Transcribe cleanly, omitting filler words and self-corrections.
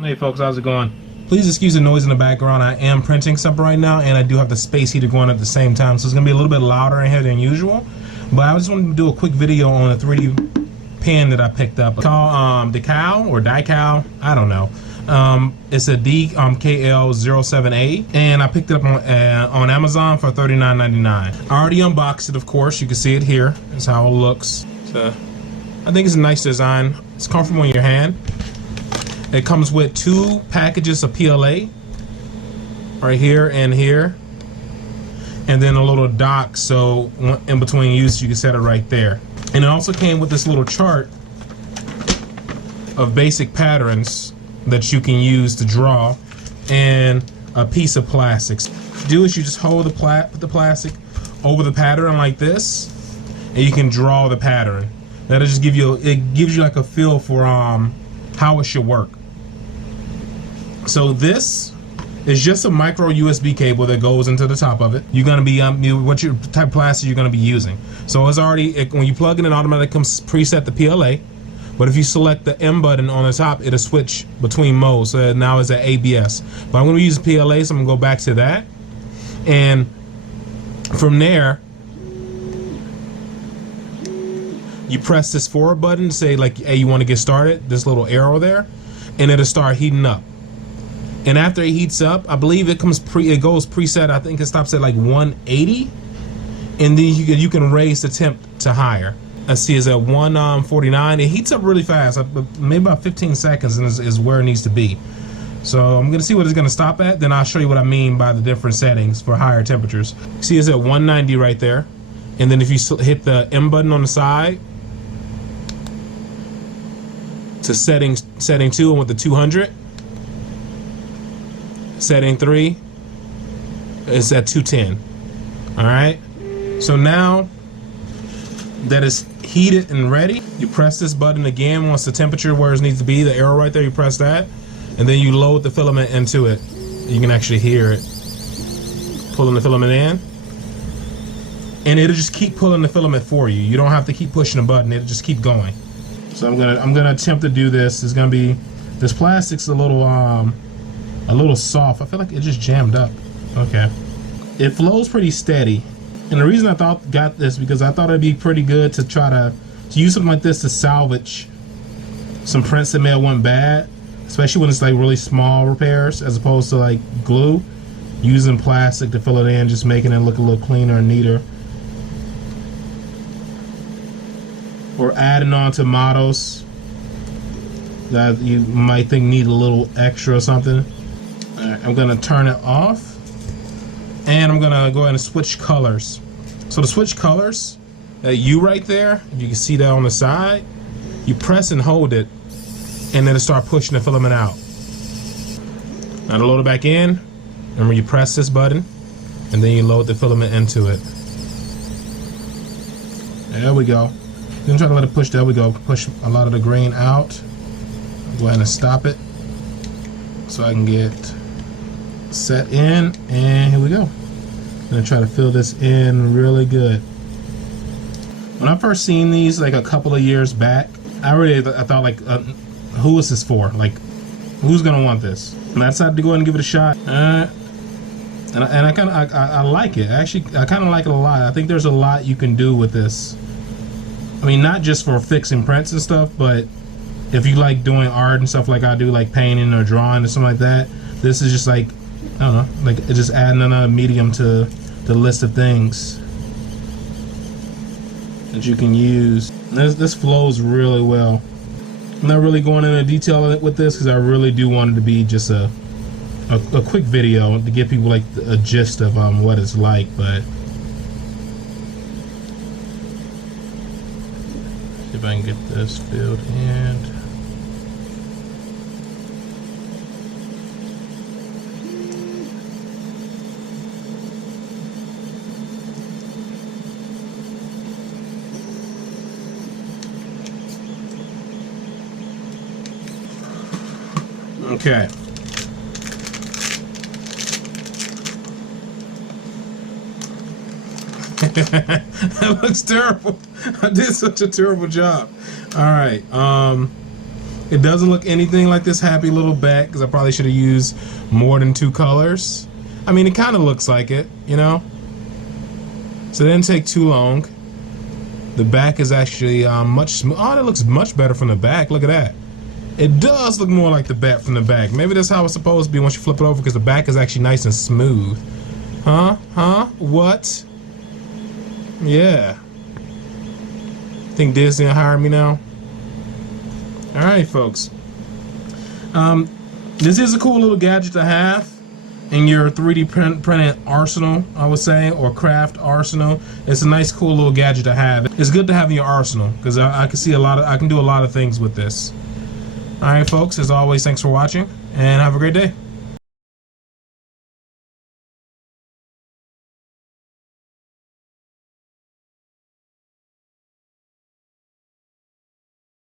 Hey folks, how's it going? Please excuse the noise in the background. I am printing something right now, and I do have the space heater going at the same time, so it's gonna be a little bit louder in here than usual. But I just wanted to do a quick video on a 3D pen that I picked up. It's called Dikale or Dikale, I don't know. It's a DKL07A, and I picked it up on Amazon for $39.99. I already unboxed it, of course. You can see it here. That's how it looks. So, I think it's a nice design. It's comfortable in your hand. It comes with 2 packages of PLA, right here and here, and then a little dock, so in between use you can set it right there. And it also came with this little chart of basic patterns that you can use to draw, and a piece of plastic. What you do is you just hold the plastic over the pattern like this, and you can draw the pattern. That'll just give you, it gives you like a feel for how it should work. So this is just a micro USB cable that goes into the top of it. You're gonna be what your type of plastic you're gonna be using. So it's already, when you plug in, it automatically comes preset the PLA. But if you select the M button on the top, it'll switch between modes. So now it's at ABS. But I'm gonna use PLA, so I'm gonna go back to that. And from there, you press this forward button to say like, hey, you want to get started, this little arrow there, and it'll start heating up. And after it heats up, I believe it goes preset. I think it stops at like 180, and then you can raise the temp to higher. I see it's at 149. It heats up really fast, maybe about 15 seconds, and is where it needs to be. So I'm gonna see what it's gonna stop at. Then I'll show you what I mean by the different settings for higher temperatures. See, it's at 190 right there, and then if you hit the M button on the side to setting 2 and with the 200. Setting 3 is at 210. All right. So now that it's heated and ready, you press this button again once the temperature where it needs to be, the arrow right there, you press that, and then you load the filament into it. You can actually hear it pulling the filament in, and it'll just keep pulling the filament for you. You don't have to keep pushing the button; it'll just keep going. So I'm gonna attempt to do this. It's gonna be, this plastic's a little soft. I feel like it just jammed up. Okay. It flows pretty steady. And the reason I got this because I thought it'd be pretty good to try to use something like this to salvage some prints that may have went bad, especially when it's like really small repairs, as opposed to like glue. Using plastic to fill it in, just making it look a little cleaner and neater. Or adding on to models that you might think need a little extra or something. Alright, I'm gonna turn it off, and I'm gonna go ahead and switch colors. So to switch colors, that U right there, if you can see that on the side, you press and hold it, and then it'll start pushing the filament out. Now to load it back in, remember you press this button, and then you load the filament into it. There we go. You can try to let it push. There we go. Push a lot of the grain out. I'll go ahead and stop it so I can get set in, and here we go. I'm gonna try to fill this in really good. When I first seen these like a couple of years back, I thought like, who is this for? Like, who's gonna want this? And I decided to go ahead and give it a shot. And I like it. Actually, I kind of like it a lot. I think there's a lot you can do with this. I mean, not just for fixing prints and stuff, but if you like doing art and stuff like I do, like painting or drawing or something like that, this is just like, I don't know, like it's just adding another medium to the list of things that you can use. This flows really well. I'm not really going into detail with this because I really do want it to be just a quick video to give people like a gist of what it's like. But see if I can get this filled in. Okay. That looks terrible. I did such a terrible job. All right. It doesn't look anything like this happy little back, because I probably should have used more than 2 colors. I mean, it kind of looks like it, you know? So it didn't take too long. The back is actually much smooth. Oh, that looks much better from the back. Look at that. It does look more like the back from the back. Maybe that's how it's supposed to be once you flip it over, because the back is actually nice and smooth. Huh? What? Yeah. Think Disney will hire me now? Alright, folks. This is a cool little gadget to have in your 3D printed arsenal, I would say, or craft arsenal. It's a nice, cool little gadget to have. It's good to have in your arsenal, because I can see I can do a lot of things with this. Alright, folks, as always, thanks for watching, and have a great day.